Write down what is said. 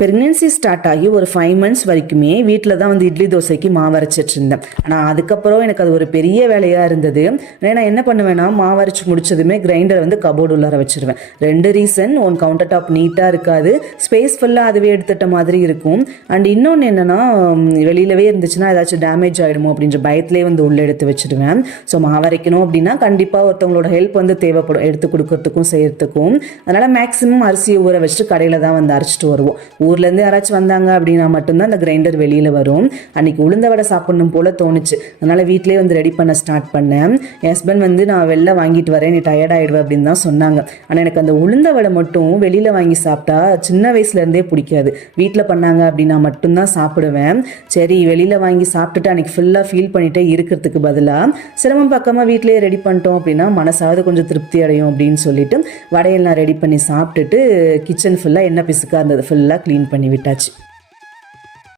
Pregnancy start ஆகி ஒரு 5 months வரைக்குமே வீட்டில் தான் வந்து இட்லி தோசைக்கு மாவு அரைச்சிட்டு இருந்தேன். ஆனால் அதுக்கப்புறம் எனக்கு அது ஒரு பெரிய வேலையாக இருந்தது. நான் என்ன பண்ணுவேன்னா, மாவு அரைச்சி முடிச்சதுமே கிரைண்டரை வந்து கபோர்டு உள்ளார வச்சிருவேன். 2 ரீசன். ஒன், கவுண்டர் டாப் நீட்டாக இருக்காது, ஸ்பேஸ் ஃபுல்லாக அதுவே எடுத்துட்ட மாதிரி இருக்கும். அண்ட் இன்னொன்று என்னென்னா, வெளியிலவே இருந்துச்சுன்னா ஏதாச்சும் டேமேஜ் ஆகிடுமோ அப்படின்ற பயத்திலே வந்து உள்ளே எடுத்து வச்சுடுவேன். ஸோ மாவு அரைக்கணும் அப்படின்னா கண்டிப்பாக ஒருத்தவங்களோட ஹெல்ப் வந்து தேவைப்படும், எடுத்து கொடுக்கறதுக்கும் செய்யறதுக்கும். அதனால் மேக்ஸிமம் அரிசியை ஊற வச்சுட்டு கடையில் தான் வந்து அரைச்சிட்டு வருவோம். ஊர்லேருந்து யாராச்சும் வந்தாங்க அப்படின்னா மட்டும்தான் அந்த கிரைண்டர் வெளியில் வரும். அன்றைக்கி உளுந்த வடை சாப்பிடணும் போல் தோணுச்சு. அதனால் வீட்டிலே வந்து ரெடி பண்ண ஸ்டார்ட் பண்ணேன். என் ஹஸ்பண்ட் வந்து நான் வெளில வாங்கிட்டு வரேன், நீ டயர்ட் ஆகிடுவேன் அப்படின்னு தான் சொன்னாங்க. ஆனால் எனக்கு அந்த உளுந்த வடை மட்டும் வெளியில் வாங்கி சாப்பிட்டா சின்ன வயசுலேருந்தே பிடிக்காது. வீட்டில் பண்ணாங்க அப்படின்னா மட்டும்தான் சாப்பிடுவேன். சரி, வெளியில் வாங்கி சாப்பிட்டுட்டு அன்றைக்கி ஃபுல்லாக ஃபீல் பண்ணிகிட்டே இருக்கிறதுக்கு பதிலாக சிரமம் பக்கமாக வீட்டிலேயே ரெடி பண்ணிட்டோம் அப்படின்னா மனசாவது கொஞ்சம் திருப்தி அடையும் அப்படின்னு சொல்லிட்டு வடையெல்லாம் ரெடி பண்ணி சாப்பிட்டுட்டு கிச்சன் ஃபுல்லாக எண்ணெய் பிசுக்காக இருந்தது ஃபுல்லாக க்ளீன் பண்ணி விட்டாச்சு.